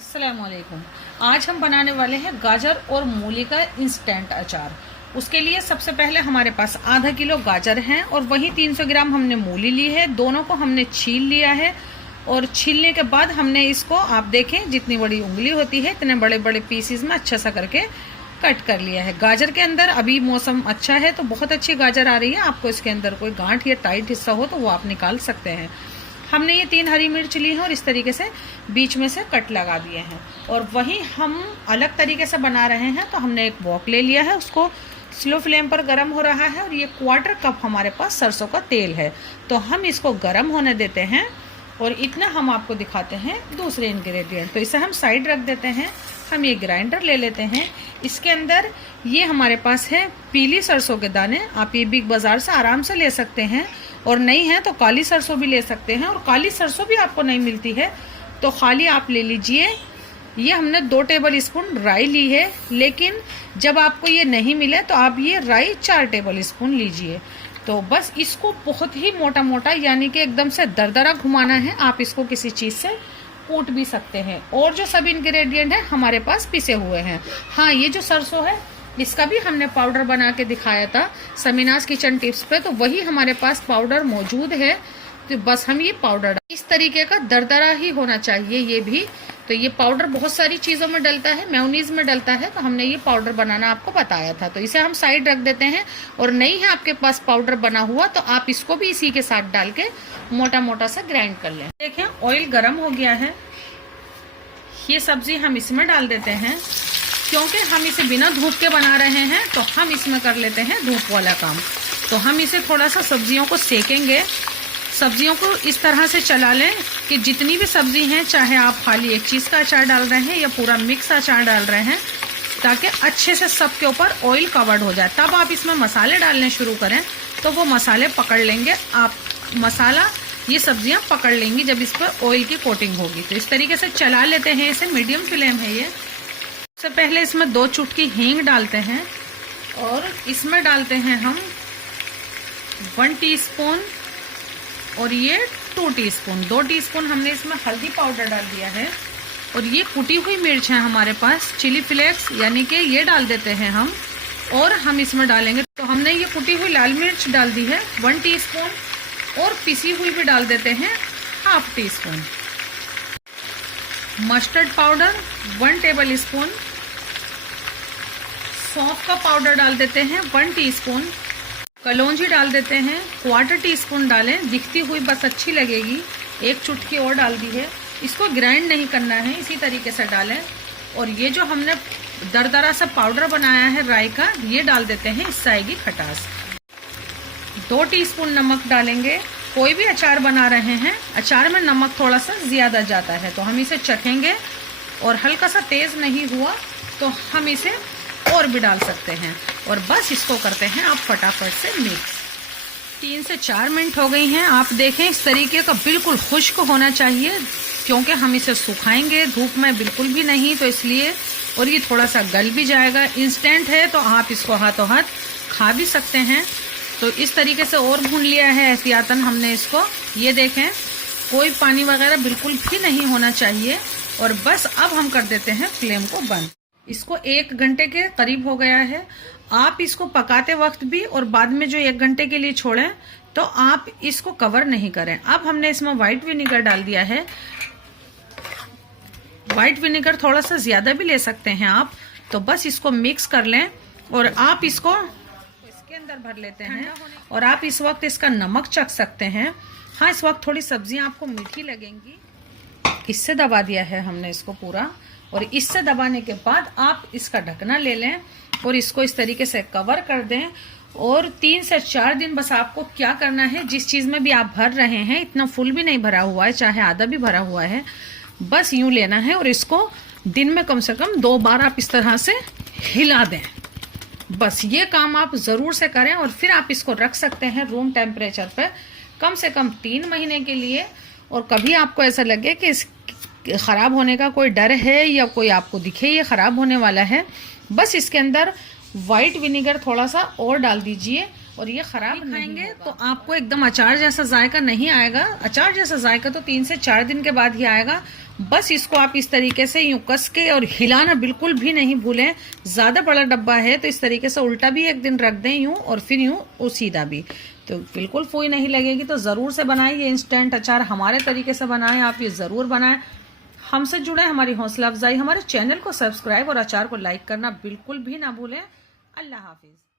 अस्सलामुअलैकुम। आज हम बनाने वाले हैं गाजर और मूली का इंस्टेंट अचार। उसके लिए सबसे पहले हमारे पास आधा किलो गाजर हैं और वहीं 300 ग्राम हमने मूली ली है। दोनों को हमने छील लिया है और छीलने के बाद हमने इसको, आप देखें जितनी बड़ी उंगली होती है इतने बड़े बड़े पीसीज में अच्छा सा करके कट कर लिया है। गाजर के अंदर अभी मौसम अच्छा है तो बहुत अच्छी गाजर आ रही है। आपको इसके अंदर कोई गांठ या टाइट हिस्सा हो तो वो आप निकाल सकते हैं। हमने ये 3 हरी मिर्च ली है और इस तरीके से बीच में से कट लगा दिए हैं। और वहीं हम अलग तरीके से बना रहे हैं तो हमने एक वॉक ले लिया है, उसको स्लो फ्लेम पर गर्म हो रहा है और ये 1/4 कप हमारे पास सरसों का तेल है तो हम इसको गर्म होने देते हैं। और इतना हम आपको दिखाते हैं दूसरे इंग्रेडिएंट, तो इसे हम साइड रख देते हैं। हम ये ग्राइंडर ले लेते हैं। इसके अंदर ये हमारे पास है पीली सरसों के दाने। आप ये बिग बाजार से आराम से ले सकते हैं और नहीं है तो काली सरसों भी ले सकते हैं। और काली सरसों भी आपको नहीं मिलती है तो खाली आप ले लीजिए। ये हमने 2 टेबल स्पून राई ली है, लेकिन जब आपको ये नहीं मिले तो आप ये राई 4 टेबल स्पून लीजिए। तो बस इसको बहुत ही मोटा मोटा यानी कि एकदम से दरदरा घुमाना है। आप इसको किसी चीज से कूट भी सकते हैं। और जो सब इंग्रेडिएंट है हमारे पास पिसे हुए हैं। हाँ, ये जो सरसों है इसका भी हमने पाउडर बना के दिखाया था समीनास किचन टिप्स पे, तो वही हमारे पास पाउडर मौजूद है। तो बस हम ये पाउडर इस तरीके का दरदरा ही होना चाहिए ये भी। तो ये पाउडर बहुत सारी चीजों में डलता है, मेयोनीज में डलता है, तो हमने ये पाउडर बनाना आपको बताया था। तो इसे हम साइड रख देते हैं। और नहीं है आपके पास पाउडर बना हुआ तो आप इसको भी इसी के साथ डाल के मोटा मोटा सा ग्राइंड कर लें। देखें ऑयल गर्म हो गया है। ये सब्जी हम इसमें डाल देते हैं। क्योंकि हम इसे बिना धूप के बना रहे हैं तो हम इसमें कर लेते हैं धूप वाला काम। तो हम इसे थोड़ा सा सब्जियों को सेकेंगे। सब्जियों को इस तरह से चला लें कि जितनी भी सब्जी हैं, चाहे आप खाली एक चीज़ का अचार डाल रहे हैं या पूरा मिक्स अचार डाल रहे हैं, ताकि अच्छे से सबके ऊपर ऑयल कवर्ड हो जाए। तब आप इसमें मसाले डालने शुरू करें तो वो मसाले पकड़ लेंगे। आप मसाला ये सब्जियां पकड़ लेंगी जब इस पर ऑयल की कोटिंग होगी। तो इस तरीके से चला लेते हैं इसे। मीडियम फ्लेम है ये। सबसे पहले इसमें 2 चुटकी हींग डालते हैं और इसमें डालते हैं हम 1 टीस्पून और ये 2 टीस्पून। 2 टीस्पून हमने इसमें हल्दी पाउडर डाल दिया है। और ये कुटी हुई मिर्च है हमारे पास, चिली फ्लेक्स यानी कि ये डाल देते हैं हम। और हम इसमें डालेंगे तो हमने ये कुटी हुई लाल मिर्च डाल दी है 1 टीस्पून और पिसी हुई भी डाल देते हैं 1/2 teaspoon. Mustard powder 1 table spoon. सौंफ का पाउडर डाल देते हैं 1 टीस्पून। कलौंजी डाल देते हैं 1/4 टीस्पून डालें, दिखती हुई बस अच्छी लगेगी। 1 चुटकी और डाल दी है। इसको ग्राइंड नहीं करना है, इसी तरीके से डालें। और ये जो हमने दरदरा सा पाउडर बनाया है राई का, ये डाल देते हैं, इससे आएगी खटास। 2 टीस्पून नमक डालेंगे। कोई भी अचार बना रहे हैं, अचार में नमक थोड़ा सा ज्यादा जाता है तो हम इसे चखेंगे। और हल्का सा तेज नहीं हुआ तो हम इसे और भी डाल सकते हैं। और बस इसको करते हैं आप फटाफट से मिक्स। 3 से 4 मिनट हो गई हैं। आप देखें इस तरीके का बिल्कुल खुश्क होना चाहिए, क्योंकि हम इसे सुखाएंगे धूप में बिल्कुल भी नहीं, तो इसलिए। और ये थोड़ा सा गल भी जाएगा। इंस्टेंट है तो आप इसको हाथों हाथ खा भी सकते हैं। तो इस तरीके से और भून लिया है एहतियातन हमने इसको। ये देखें कोई पानी वगैरह बिल्कुल भी नहीं होना चाहिए। और बस अब हम कर देते हैं फ्लेम को बंद। इसको 1 घंटे के करीब हो गया है। आप इसको पकाते वक्त भी और बाद में जो 1 घंटे के लिए छोड़ें तो आप इसको कवर नहीं करें। अब हमने इसमें व्हाइट विनेगर डाल दिया है। व्हाइट विनेगर थोड़ा सा ज्यादा भी ले सकते हैं आप। तो बस इसको मिक्स कर लें और आप इसको इसके अंदर भर लेते हैं। और आप इस वक्त इसका नमक चख सकते हैं। हाँ, इस वक्त थोड़ी सब्जियां आपको मीठी लगेंगी। इससे दबा दिया है हमने इसको पूरा। और इससे दबाने के बाद आप इसका ढकना ले लें और इसको इस तरीके से कवर कर दें। और 3 से 4 दिन बस आपको क्या करना है, जिस चीज में भी आप भर रहे हैं, इतना फुल भी नहीं भरा हुआ है, चाहे आधा भी भरा हुआ है, बस यूं लेना है और इसको दिन में कम से कम 2 बार आप इस तरह से हिला दें। बस ये काम आप जरूर से करें। और फिर आप इसको रख सकते हैं रूम टेम्परेचर पे कम से कम 3 महीने के लिए। और कभी आपको ऐसा लगे कि इस खराब होने का कोई डर है या कोई आपको दिखे ये खराब होने वाला है, बस इसके अंदर व्हाइट विनेगर थोड़ा सा और डाल दीजिए और ये खराब खाएंगे तो आपको एकदम अचार जैसा जायका नहीं आएगा। अचार जैसा जायका तो 3 से 4 दिन के बाद ही आएगा। बस इसको आप इस तरीके से यूं कस के और हिलाना बिल्कुल भी नहीं भूलें। ज्यादा बड़ा डब्बा है तो इस तरीके से उल्टा भी एक दिन रख दें यूं, और फिर यूं सीधा भी, तो बिल्कुल फूई नहीं लगेगी। तो जरूर से बनाएं ये इंस्टेंट अचार, हमारे तरीके से बनाएं, आप ये जरूर बनाएं। हमसे जुड़े, हमारी हौसला अफजाई, हमारे चैनल को सब्सक्राइब और अचार को लाइक करना बिल्कुल भी ना भूलें। अल्लाह हाफिज।